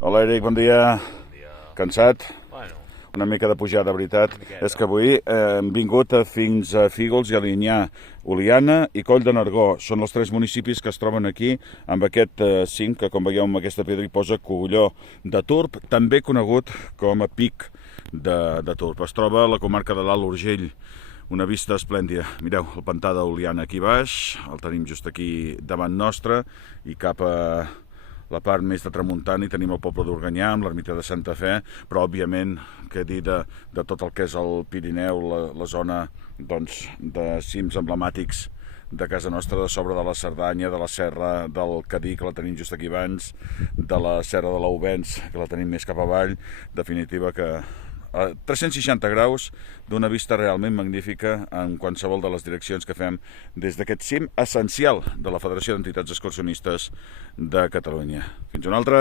Hola Eric, bon dia. Bon dia. Cansat? Bueno, Una mica de pujada, veritat. una miqueta. És que avui hem vingut fins a Fígols i Alinyà, Oliana i Coll de Nargó. Són els tres municipis que es troben aquí amb aquest cim que, com veieu amb aquesta pedra, hi posa Cogulló de Turp, també conegut com a Pic de Turp. Es troba a la comarca de l'Alt Urgell. Una vista esplèndida. Mireu, el pantà d'Oliana aquí baix, el tenim just aquí davant nostre, i cap a la part més de tramuntana hi tenim el poble d'Organyà amb l'ermita de Santa Fe, però òbviament què dir de tot el que és el Pirineu, la zona doncs, de cims emblemàtics de casa nostra, de sobre de la Cerdanya, de la Serra del Cadí, que la tenim just aquí abans, de la Serra de l'Auvens, que la tenim més cap avall. Definitiva que a 360 graus d'una vista realment magnífica en qualsevol de les direccions que fem des d'aquest cim essencial de la Federació d'Entitats Excursionistes de Catalunya. Fins una altra!